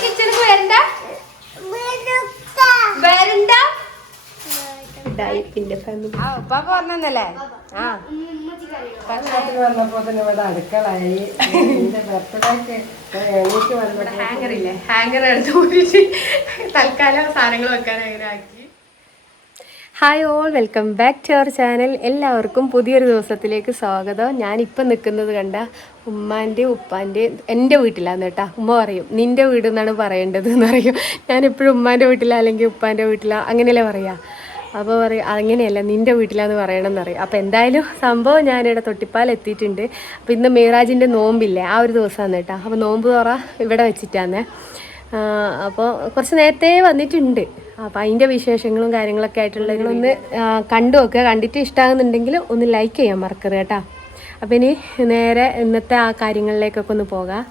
കിച്ചണിക്ക് വരണ്ട വരണ്ട ഡൈപ്പിന്റെ ഫാമിലി ഉപ്പാപ്പ പറഞ്ഞല്ലേ. ആ വന്നപ്പോ തന്നെ ഇവിടെ അടുക്കളായി. ഹാങ്ങറില്ലേ, ഹാങ്ങർ എടുത്ത് കൂട്ടിട്ട് തൽക്കാലം സാധനങ്ങൾ വെക്കാൻ അങ്ങനെ ആക്കി. Hi all, welcome back to our channel. എല്ലാവർക്കും പുതിയൊരു ദിവസത്തിലേക്ക് സ്വാഗതം. ഞാനിപ്പം നിൽക്കുന്നത് കണ്ട ഉമ്മാൻ്റെ ഉപ്പാൻ്റെ എൻ്റെ വീട്ടിലാണ് കേട്ടോ. ഉമ്മ പറയും നിൻ്റെ വീട് എന്നാണ് പറയേണ്ടത് എന്ന് പറയും. ഞാനെപ്പോഴും ഉമ്മാൻ്റെ വീട്ടിലാണ് അല്ലെങ്കിൽ ഉപ്പാൻ്റെ വീട്ടിലാണ് അങ്ങനെയല്ലേ പറയുക. അപ്പോൾ പറയും അങ്ങനെയല്ല നിൻ്റെ വീട്ടിലാന്ന് പറയണമെന്ന് പറയും. അപ്പോൾ എന്തായാലും സംഭവം ഞാനിവിടെ തൊട്ടിപ്പാൽ എത്തിയിട്ടുണ്ട്. അപ്പോൾ ഇന്ന് മിഹ്റാജിൻ്റെ നോമ്പില്ലേ, ആ ഒരു ദിവസമാണ് കേട്ടോ. അപ്പോൾ നോമ്പ് തുറ ഇവിടെ വെച്ചിട്ടാണ്. അപ്പോൾ കുറച്ച് നേരത്തെ വന്നിട്ടുണ്ട്. അപ്പോൾ അതിൻ്റെ വിശേഷങ്ങളും കാര്യങ്ങളൊക്കെ ആയിട്ടുള്ളതൊന്ന് കണ്ടു നോക്കുക. കണ്ടിട്ട് ഇഷ്ടമാകുന്നുണ്ടെങ്കിൽ ഒന്ന് ലൈക്ക് ചെയ്യാൻ മറക്കരുത് കേട്ടോ. അപ്പോൾ ഇനി നേരെ ഇന്നത്തെ ആ കാര്യങ്ങളിലേക്കൊക്കെ ഒന്ന് പോകാം.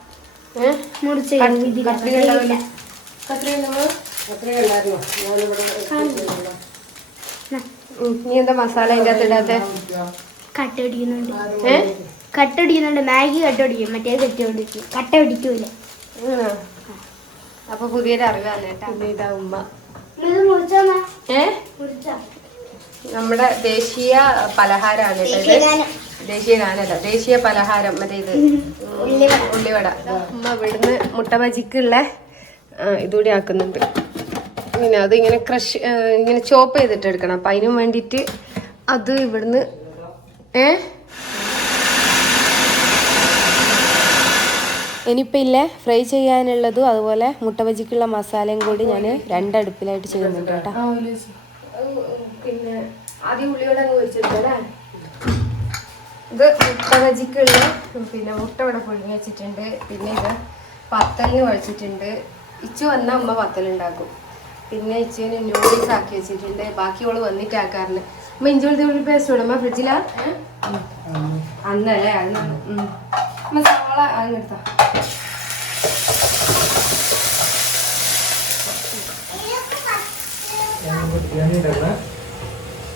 നീ എന്താ മസാല അതിൻ്റെ അകത്ത് ഇടാത്ത? കട്ടടിക്കുന്നുണ്ട്. മാഗി കട്ടടിക്കും, മറ്റേ കട്ട പിടിക്കൂല. അപ്പൊ പുതിയൊരു അറിവാണ് കേട്ടോ. ഇതാ ഉമ്മ നമ്മുടെ ദേശീയ പലഹാരമാണ് കേട്ടോ. ദേശീയ ഗാനല്ല, ദേശീയ പലഹാരം മറ്റേ ഇത് ഉള്ളിവട. ഉമ്മ ഇവിടുന്ന് മുട്ട ബജിക്കുള്ള ഇതുകൂടി ആക്കുന്നുണ്ട്. ഇങ്ങനെ അത് ഇങ്ങനെ ക്രഷ് ഇങ്ങനെ ചോപ്പ് ചെയ്തിട്ട് എടുക്കണം. അപ്പം അതിനും വേണ്ടിയിട്ട് അത് ഇവിടുന്ന് ഇനിയിപ്പോൾ ഇല്ലേ ഫ്രൈ ചെയ്യാനുള്ളതും അതുപോലെ മുട്ട ബജിക്കുള്ള മസാലയും കൂടി ഞാൻ രണ്ടടുപ്പിലായിട്ട് ചെയ്യുന്നുണ്ട് കേട്ടോ. പിന്നെ ആദ്യം ഉള്ളിയോടെ അങ്ങ് ഒഴിച്ചെടുക്കല്ലേ. ഇത് മുട്ട ബജിക്കുള്ള പിന്നെ മുട്ട ഇവിടെ പൊഴിഞ്ഞ് വെച്ചിട്ടുണ്ട്. പിന്നെ ഇത് പത്തലിന് ഒഴിച്ചിട്ടുണ്ട്. ഇച്ചു വന്നാൽ അമ്മ പത്തലുണ്ടാക്കും. പിന്നെ ഇച്ചുവിന് നൂഡിൽസ് ആക്കി വെച്ചിട്ടുണ്ട്. ബാക്കിയോള് വന്നിട്ട് ആക്കാറുണ്ട്. അമ്മ ഇഞ്ചി വെളുത്തുള്ളി പേസ്റ്റ് ഇടും. അമ്മ ഫ്രിഡ്ജിലാ അന്നല്ലേ അന്ന് അമ്മ സവാള അങ്ങെടുത്താ.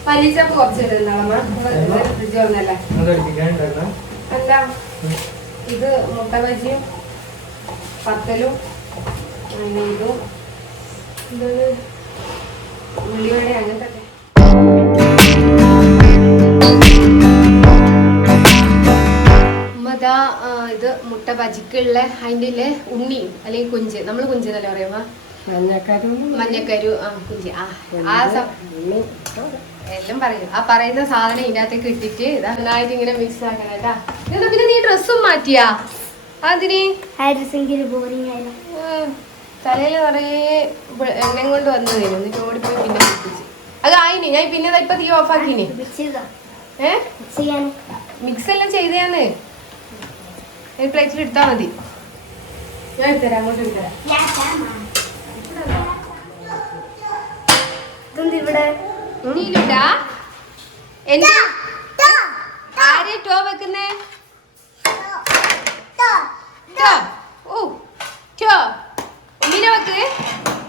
മല്ലിച്ചപ്പ് കുറച്ചിട്ടുണ്ടാളമ്മ. ഫ്രിഡ്ജ് വന്നല്ലേ. അല്ല ഇത് മുട്ട ബജിയും പത്തലും ഇതും ഇതാണ് ഉള്ളിവട അങ്ങനത്തെ. ഉമ്മതാ ഇത് മുട്ട ബജിക്കുള്ള അതിൻ്റെ ഉണ്ണി അല്ലെങ്കിൽ കുഞ്ച്, നമ്മൾ കുഞ്ച് എന്നല്ലേ പറയുമ്പോ മഞ്ഞക്കരു കുഞ്ചി എല്ലാം പറയും. ആ പറയുന്ന സാധനം ഇതിനകത്തേക്ക് ഇട്ടിട്ട് ഇതാ നന്നായിട്ട് ഇങ്ങനെ മിക്സ് ആക്കണം കേട്ടാ. ഇതാ പിന്നെ നീ ഡ്രസ്സും മാറ്റിയാ അതിന് തലയിൽ നിറയെ എണ്ണ കൊണ്ട് വന്നു തരും. എന്നിട്ട് ഓടിപ്പോയി പിന്നെ കുടിപ്പിച്ച് അത് ആയിന്. ഞാൻ പിന്നെ ഇപ്പൊ തീ ഓഫാക്കിന്. മിക്സ് എല്ലാം ചെയ്തയാന്ന് പ്ലേറ്റിൽ എടുത്താ മതി. ഞാൻ എടുത്തരാം, അങ്ങോട്ട് എടുത്തരാം. ഇവിടെ ആരെ ടോ വെക്കുന്നേ? ഉമ്മിനെ വെക്ക്,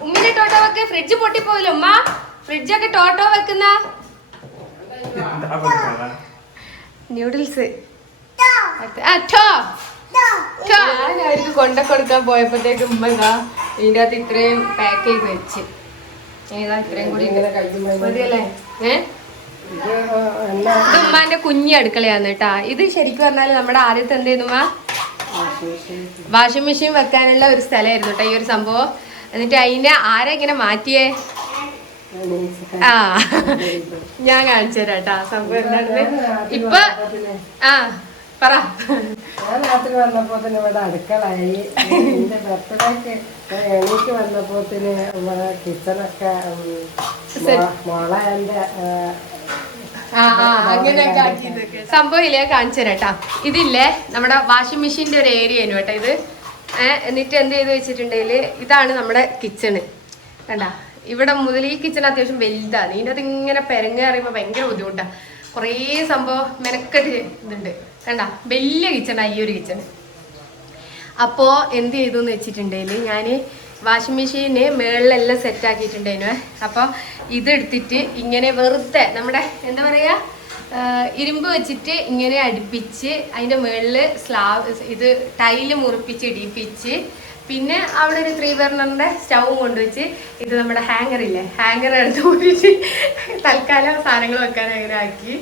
ഉമ്മിനെ ടോട്ടോ വെക്ക്. ഫ്രിഡ്ജ് പൊട്ടിപ്പോയില്ല ഉമ്മ. ഫ്രിഡ്ജൊക്കെ ടോട്ടോ വെക്കുന്ന ന്യൂഡിൽസ് ഞാൻ അവർക്ക് കൊണ്ട കൊടുക്കാൻ പോയപ്പോഴത്തേക്ക് ഉമ്മ ഇതാ ഇതിൻ്റെ അകത്ത് ഇത്രയും പാക്ക് ചെയ്ത് വെച്ച്. ഏതാ ഇത്രയും കൂടി മതിയല്ലേ? ഇത് ഉമ്മാന്റെ കുഞ്ഞി അടുക്കളയാന്ന് കേട്ടാ. ഇത് ശരിക്കും പറഞ്ഞാല് നമ്മുടെ ആദ്യത്തെ എന്തായിരുന്നു വാഷിംഗ് മെഷീൻ വെക്കാനുള്ള ഒരു സ്ഥലമായിരുന്നു കേട്ടോ ഈ ഒരു സംഭവം. എന്നിട്ട് അതിനെ ആരാ ഇങ്ങനെ മാറ്റിയേ? ഞാൻ കാണിച്ചു തരാം കേട്ടാ സംഭവം എന്താണെന്ന്. ഇപ്പൊ പറ. ഞാൻ രാത്രി വന്നപ്പോ തന്നെ ഇവിടെ അടുക്കളായി. എന്റെ ബർത്ത്ഡേക്ക് എനിക്ക് വന്നപ്പോ ഇവിടെ കിച്ചണൊക്കെ മോള എന്റെ അങ്ങനെയൊക്കെ ആക്കിയതൊക്കെ സംഭവം ഇല്ലേ കാണിച്ചു തരാം കേട്ടാ. ഇതില്ലേ നമ്മുടെ വാഷിംഗ് മെഷീന്റെ ഒരു ഏരിയ ആണ് കേട്ടോ ഇത്. എന്നിട്ട് എന്ത് ചെയ്ത് വെച്ചിട്ടുണ്ടെങ്കിൽ ഇതാണ് നമ്മുടെ കിച്ചണ് കണ്ടാ. ഇവിടെ മുതൽ ഈ കിച്ചൺ അത്യാവശ്യം വലുതാണ്. ഇതിൻ്റെ അത് ഇങ്ങനെ പെരങ്ങ അറിയുമ്പോൾ ഭയങ്കര ബുദ്ധിമുട്ടാണ്. കുറേ സംഭവം മെനക്കെട്ട് ഇതുണ്ട് കണ്ട. വലിയ കിച്ചണാണ് ഈ ഒരു കിച്ചൺ. അപ്പോൾ എന്ത് ചെയ്തു എന്ന് വെച്ചിട്ടുണ്ടെങ്കിൽ ഞാൻ വാഷിംഗ് മെഷീന് മുകളിലെല്ലാം സെറ്റ് ആക്കിയിട്ടുണ്ടായിരുന്നു. അപ്പോൾ ഇതെടുത്തിട്ട് ഇങ്ങനെ വെറുതെ നമ്മുടെ എന്താ പറയുക ഇരുമ്പ് വെച്ചിട്ട് ഇങ്ങനെ അടുപ്പിച്ച് അതിൻ്റെ മുകളിൽ ഇത് ടൈല് മുറിപ്പിച്ച് ഇടിപ്പിച്ച് പിന്നെ അവിടെ ഒരു 3 ബർണറിൻ്റെ സ്റ്റൗവും കൊണ്ടുവച്ച് ഇത് നമ്മുടെ ഹാങ്ങറില്ലേ ഹാങ്ങർ എടുത്ത് കൂട്ടിയിട്ട് തൽക്കാലം സാധനങ്ങൾ വെക്കാൻ അങ്ങനെ ആക്കി.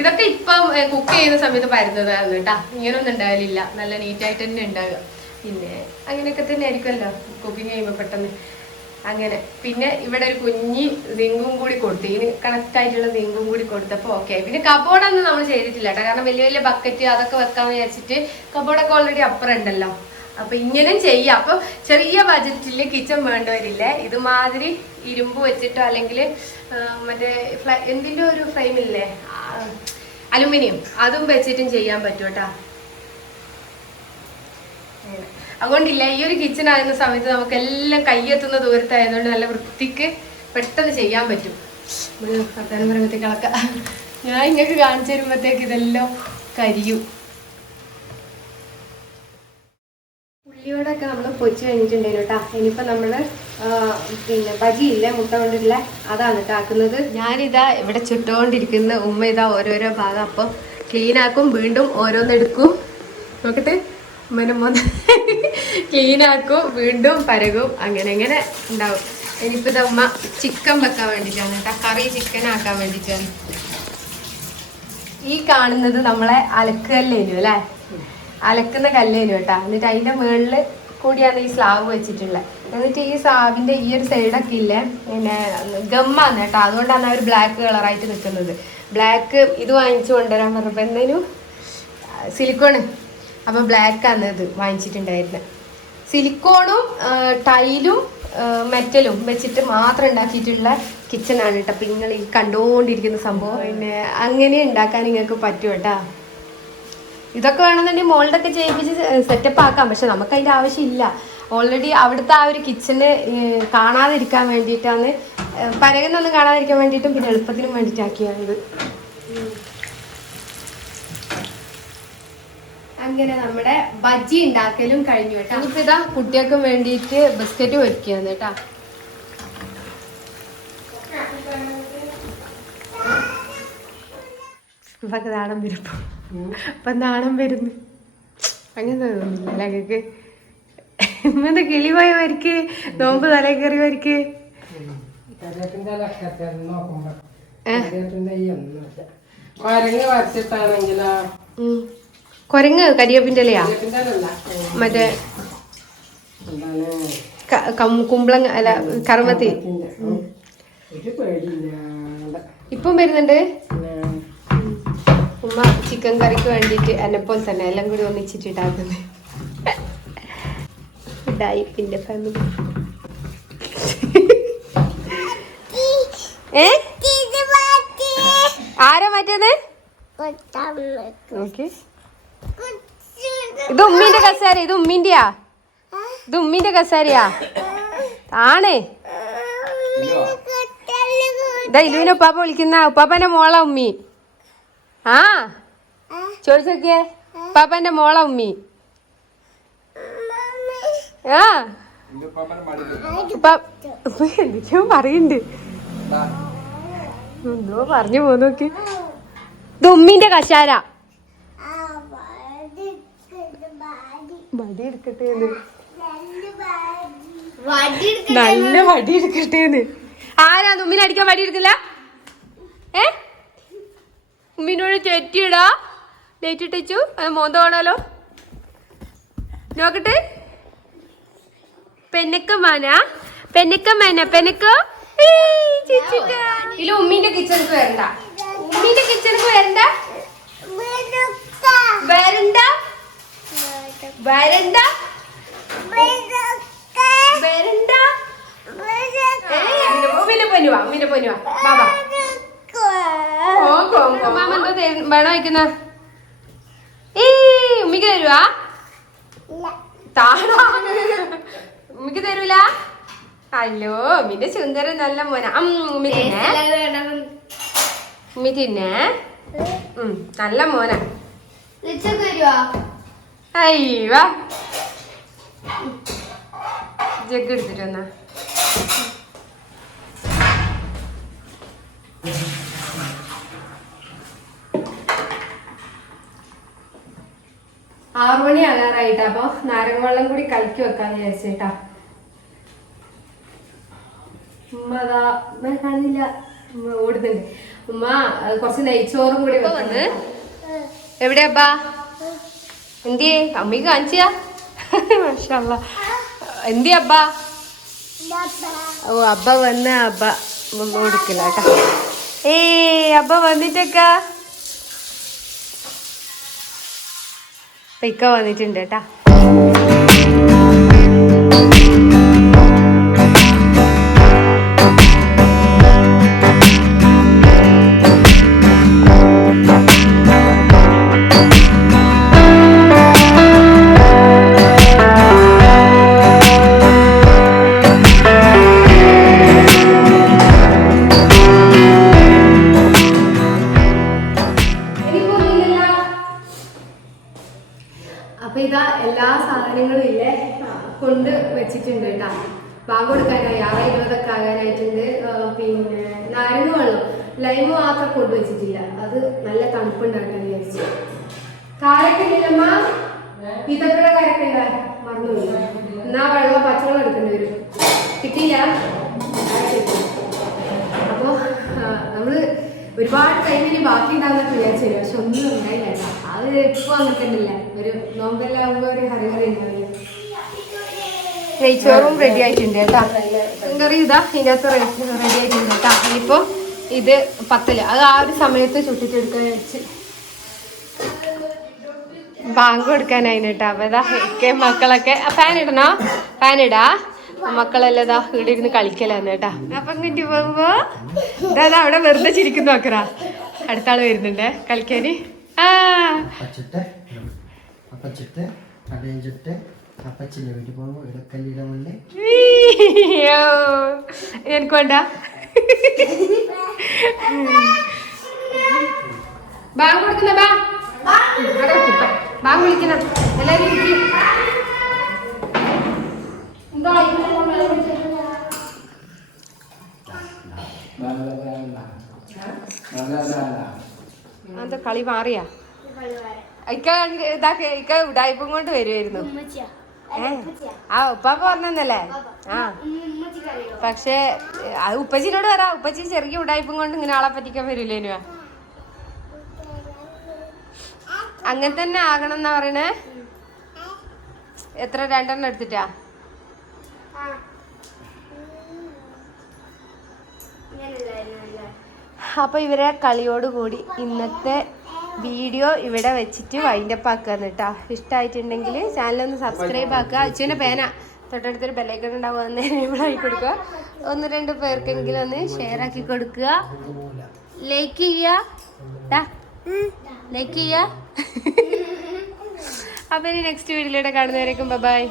ഇതൊക്കെ ഇപ്പം കുക്ക് ചെയ്യുന്ന സമയത്ത് പരുന്നതാണ് കേട്ടോ. ഇങ്ങനെയൊന്നും ഉണ്ടാവില്ല, നല്ല നീറ്റായിട്ട് തന്നെ ഉണ്ടാവുക. പിന്നെ അങ്ങനെയൊക്കെ തന്നെ ആയിരിക്കുമല്ലോ കുക്കിങ് ചെയ്യുമ്പോൾ പെട്ടെന്ന് അങ്ങനെ. പിന്നെ ഇവിടെ ഒരു കുഞ്ഞി സിങ്കും കൂടി കൊടുത്തു, ഇതിന് കണക്റ്റ് ആയിട്ടുള്ള സിങ്കും കൂടി കൊടുത്തപ്പോൾ ഓക്കെ. പിന്നെ കബോർഡൊന്നും നമ്മൾ ചെയ്തിട്ടില്ല കേട്ടോ, കാരണം വലിയ വലിയ ബക്കറ്റ് അതൊക്കെ വെക്കാൻ വിചാരിച്ചിട്ട് കബോർഡൊക്കെ ഓൾറെഡി അപ്പുറം ഉണ്ടല്ലോ. അപ്പൊ ഇങ്ങനെ ചെയ്യാം. അപ്പൊ ചെറിയ ബജറ്റിൽ കിച്ചൺ വേണ്ടവരില്ലേ ഇതുമാതിരി ഇരുമ്പ് വെച്ചിട്ടോ അല്ലെങ്കിൽ മറ്റേ എന്തിൻ്റെ ഒരു ഫ്രെയിമില്ലേ അലുമിനിയം അതും വെച്ചിട്ടും ചെയ്യാൻ പറ്റും കേട്ടോ. അതുകൊണ്ടില്ല ഈ ഒരു കിച്ചൺ ആകുന്ന സമയത്ത് നമുക്ക് എല്ലാം കയ്യെത്തുന്ന ദൂരത്തായതുകൊണ്ട് നല്ല വൃത്തിക്ക് പെട്ടെന്ന് ചെയ്യാൻ പറ്റും. വർത്താനം പറയുമ്പോഴത്തേക്കളൊക്കെ ഞാൻ ഇങ്ങക്ക് കാണിച്ചു തരുമ്പോഴത്തേക്ക് ഇതെല്ലാം കരിയും. ഉള്ളിയോടൊക്കെ നമ്മൾ പൊച്ച് കഴിഞ്ഞിട്ടുണ്ടായിരുന്നു കേട്ടോ. ഇനിയിപ്പോൾ നമ്മൾ പിന്നെ ബജിയില്ല മുട്ട കൊണ്ടില്ല അതാണ് കാക്കുന്നത്. ഞാനിതാ ഇവിടെ ചുട്ടുകൊണ്ടിരിക്കുന്ന ഉമ്മ ഇതാ ഓരോരോ ഭാഗം അപ്പം ക്ലീനാക്കും, വീണ്ടും ഓരോന്നെടുക്കും. നോക്കട്ടെ ഉമ്മനെ ക്ലീനാക്കും, വീണ്ടും പരകും, അങ്ങനെ അങ്ങനെ ഉണ്ടാവും. ഇനിയിപ്പോൾ ഇതാ ഉമ്മ ചിക്കൻ വെക്കാൻ വേണ്ടിയിട്ടാണ് കേട്ടോ, കറി ചിക്കൻ ആക്കാൻ വേണ്ടിയിട്ടാണ്. ഈ കാണുന്നത് നമ്മളെ അലക്കല്ലേനു അല്ലേ, അലക്കുന്ന കല്ലേനു കേട്ടോ. എന്നിട്ട് അതിൻ്റെ മുകളിൽ കൂടിയാണ് ഈ സ്ലാബ് വെച്ചിട്ടുള്ളത്. എന്നിട്ട് ഈ സ്ലാബിൻ്റെ ഈ ഒരു സൈഡൊക്കെ ഇല്ലേ പിന്നെ ഗമ്മാണ് കേട്ടോ, അതുകൊണ്ടാണ് അവർ ബ്ലാക്ക് കളറായിട്ട് നിൽക്കുന്നത്. ബ്ലാക്ക് ഇത് വാങ്ങിച്ചു കൊണ്ടുവരാൻ പറഞ്ഞപ്പോൾ എന്തെങ്കിലും സിലിക്കോണ്, അപ്പോൾ ബ്ലാക്കാണ് ഇത് വാങ്ങിച്ചിട്ടുണ്ടായിരുന്നത്. സിലിക്കോണും ടൈലും മെറ്റലും വെച്ചിട്ട് മാത്രം ഉണ്ടാക്കിയിട്ടുള്ള കിച്ചണാണ് കേട്ടോ. അപ്പം നിങ്ങൾ ഈ കണ്ടുകൊണ്ടിരിക്കുന്ന സംഭവം പിന്നെ അങ്ങനെ ഉണ്ടാക്കാൻ നിങ്ങൾക്ക് പറ്റും കേട്ടോ. ഇതൊക്കെ വേണമെന്നുണ്ടെങ്കിൽ മോൾഡൊക്കെ ചെയ്യിപ്പിച്ച് സെറ്റപ്പ് ആക്കാം, പക്ഷെ നമുക്ക് അതിൻ്റെ ആവശ്യമില്ല. ഓൾറെഡി അവിടുത്തെ ആ ഒരു കിച്ചണ് കാണാതിരിക്കാൻ വേണ്ടിയിട്ടാണ്, പരകുന്നൊന്നും കാണാതിരിക്കാൻ വേണ്ടിയിട്ടും പിന്നെ എളുപ്പത്തിനും വേണ്ടിയിട്ടാക്കിയത്. അങ്ങനെ നമ്മുടെ ബജി ഉണ്ടാക്കലും കഴിഞ്ഞു കേട്ടോ. ഇനിയിപ്പോൾ ഇതാ കുട്ടികൾക്കും വേണ്ടിയിട്ട് ബിസ്ക്കറ്റ് പൊരിക്കുകയാണ് കേട്ടോ. ഇപ്പൊക്കെ നാണം വരുമ്പോ ഇപ്പം നാണം വരുന്നു അങ്ങനെ തോന്നുന്നില്ല ഞങ്ങൾക്ക്. ഇന്നത്തെ കിളി പോയ വരിക്ക് നോമ്പ് തലേ കയറി വരിക്ക് കൊരങ്ങ് കരിയേപ്പിൻ്റെ ഇലയാ മറ്റേ കുമ്പളങ്ങ അല്ല കറുമത്തി ഇപ്പം വരുന്നുണ്ട്. ഉമ്മ ചിക്കൻ കറിക്ക് വേണ്ടിയിട്ട് എന്നെപ്പോലെ തന്നെ എല്ലാം കൂടി ഒന്നിച്ചിട്ടിട്ടാക്കുന്നത്. ഡൈപ്പിന്റെ ഫാമിലി ആരാ മാറ്റിയത്? ഓക്കെ, ഇത് ഉമ്മീന്റെ കസാര, ഇത് ഉമ്മീന്റെയാ, ഇത് ഉമ്മീന്റെ കസാരയാ ആണ്. ഇതാ ഇലുവിനെ ഉപ്പാപ്പ വിളിക്കുന്ന, ഉപ്പാപ്പന്റെ മോളാ ഉമ്മി. ആ ചോദിച്ചോക്കിയേ, ഉപ്പാപ്പന്റെ മോളാ ഉമ്മി. ആ എന്തൊക്കെയോ പറയുന്നുണ്ട്, എന്തോ പറഞ്ഞു പോന്നോക്കി. ഇത് ഉമ്മീന്റെ കശാര. വടി എടുക്കട്ടെ, നല്ല വടി എടുക്കട്ടേന്ന്. ആരാ ഉമ്മിനെ അടിക്കാൻ വടി എടുക്കില്ല? ഉമ്മിനോട് ചെറ്റിയിടാ, ലേറ്റ് ഇട്ടിച്ചു, അത് മോന്ത കാണാലോ. നോക്കട്ടെ, പെനക്ക് മാന, പെനക്ക് മാന, പെനക്ക്. ഇല്ല ഉമ്മീന്റെ കിച്ചണിക്ക് വരണ്ട, ഉമ്മീന്റെ കിച്ചണിക്ക് വരണ്ട, വരണ്ട, വരണ്ട, വരണ്ട. ഉമ്മിന്റെ പൊന്നുവാ, ഉമ്മിന്റെ പൊന്നുവാ ബാബാ. മാമ എന്തോ വേണോ വയ്ക്കുന്ന? ഏ ഉമ്മിക്ക് തരുവാ? താടാ, ഉമ്മിക്ക് തരൂല? അല്ലോ ഉമ്മിന്റെ സുന്ദരൻ നല്ല മോന. ഉമ്മി തിന്നെ, ഉമ്മി തിന്നെ, നല്ല മോന. അയ്യോ ജഗ് എടുത്തിട്ട് വന്നാ. 6 മണി ആകാറായിട്ടാ. അപ്പൊ നാരങ്ങ വെള്ളം കൂടി കലക്കി വെക്കാന്ന് വിചാരിച്ചേട്ടാ. ഉമ്മ അതാ കാണുന്നില്ല, ഉമ്മ ഓടുന്നുണ്ട്. ഉമ്മ കുറച്ച് നെയ്ച്ചോറും കൂടി വന്ന്. എവിടെ അബ്ബാ? എന്തിയേ അമ്മക്ക് കാണിച്ചാ? മാഷാഅല്ലാ. എന്തിയ അബ്ബ? ഓ അബ്ബ വന്ന അബ്ബ കൊടുക്കില്ല കേട്ടാ. അബ്ബ വന്നിട്ടൊക്കെ ഇക്ക വന്നിട്ടുണ്ട് കേട്ടാ. അപ്പൊ ഇതാ എല്ലാ സാധനങ്ങളും ഇല്ലേ കൊണ്ട് വെച്ചിട്ടുണ്ട് കേട്ടാ. ബാങ്ക് കൊടുക്കാനായി 6:20 ആകാനായിട്ടുണ്ട്. പിന്നെ നാരങ്ങ വെള്ളം ലൈമ് മാത്രം കൊണ്ട് വെച്ചിട്ടില്ല, അത് നല്ല തണുപ്പുണ്ടാക്കാൻ വിചാരിച്ചു. കാരൊക്കെ ഇല്ലമ്മ, ഇതൊക്കെ കാരൊക്കെ ഉണ്ടാ മറന്നുമില്ല. എന്നാ വെള്ളം പച്ചവെള്ളം എടുക്കേണ്ടി വരും, കിട്ടിയില്ല. അപ്പൊ നമ്മള് ഒരുപാട് ടൈമിന് ബാക്കി ഉണ്ടാകുന്നൊക്കെ വിചാരിച്ചില്ല, പക്ഷെ ഒന്നും ഉണ്ടായില്ല. അത് എപ്പോ അങ്ങനത്തെ ഒരു നോമ്പെല്ലാം ആകുമ്പോ ഒരു ഹറിഹറി ഉണ്ടാവില്ല. നെയ്ച്ചോറും റെഡി ആയിട്ടുണ്ട് കേട്ടാ. കറി ഇതാ ഇതിനകത്ത് റെഡി ആയിട്ടുണ്ട് കേട്ടാ. ഇനിയിപ്പോ ഇത് പത്തല് അത് ആ ഒരു സമയത്ത് ചുട്ടിട്ടെടുക്കാൻ വെച്ച് ബാങ്ക് കൊടുക്കാനായിന് കേട്ടാ. അപ്പൊ ഇതാ മക്കളൊക്കെ ഫാൻ ഇടണോ? ഫാൻ ഇടാ. മക്കളെല്ലാം ഇതാ ഇവിടെ ഇരുന്ന് കളിക്കലാന്ന് കേട്ടാ. അപ്പൊ ഇങ്ങോട്ട് പോകുമ്പോ ഇതാ അവിടെ വെറുതെ ചിരിക്കുന്നു നോക്കറാ. അടുത്ത ആള് വരുന്നുണ്ടേ കളിക്കാന്. എനിക്ക് വേണ്ട ബാങ്ക് കൊടുക്കുന്ന ബാങ്ക് വിളിക്കുന്ന എല്ലാരും എന്താ കളി മാറിയാ? ഇക്ക ഉടായ്പം കൊണ്ട് വരുമായിരുന്നു. ആ ഉപ്പാപ്പ പറഞ്ഞല്ലേ. ആ പക്ഷെ അത് ഉപ്പച്ചിനോട് വരാ. ഉപ്പച്ചി ചെറിയ ഉടായ്പം കൊണ്ട് ഇങ്ങനെ ആളെ പറ്റിക്കാൻ വരില്ലേനുവാ. അങ്ങനെ തന്നെ ആകണം എന്നാ പറയണേ. എത്ര 2 എടുത്തിട്ടാ? അപ്പൊ ഇവരെ കളിയോടുകൂടി ഇന്നത്തെ വീഡിയോ ഇവിടെ വെച്ചിട്ട് വൈൻഡപ്പ് ആക്കാന്ന് കേട്ടോ. ഇഷ്ടമായിട്ടുണ്ടെങ്കിൽ ചാനലൊന്ന് സബ്സ്ക്രൈബ് ആക്കുക. അച്ഛൻ്റെ പേന തൊട്ടടുത്തൊരു ബെല്ലൈക്കൺ ഉണ്ടാവുക, ഒന്ന് എനേബിൾ ആക്കി കൊടുക്കുക. 1-2 പേർക്കെങ്കിലും ഒന്ന് ഷെയർ ആക്കി കൊടുക്കുക. ലൈക്ക് ചെയ്യുക, ലൈക്ക് ചെയ്യുക. അപ്പൊ ഇനി നെക്സ്റ്റ് വീഡിയോയിലൂടെ കാണുന്നവരേക്കും ബൈ.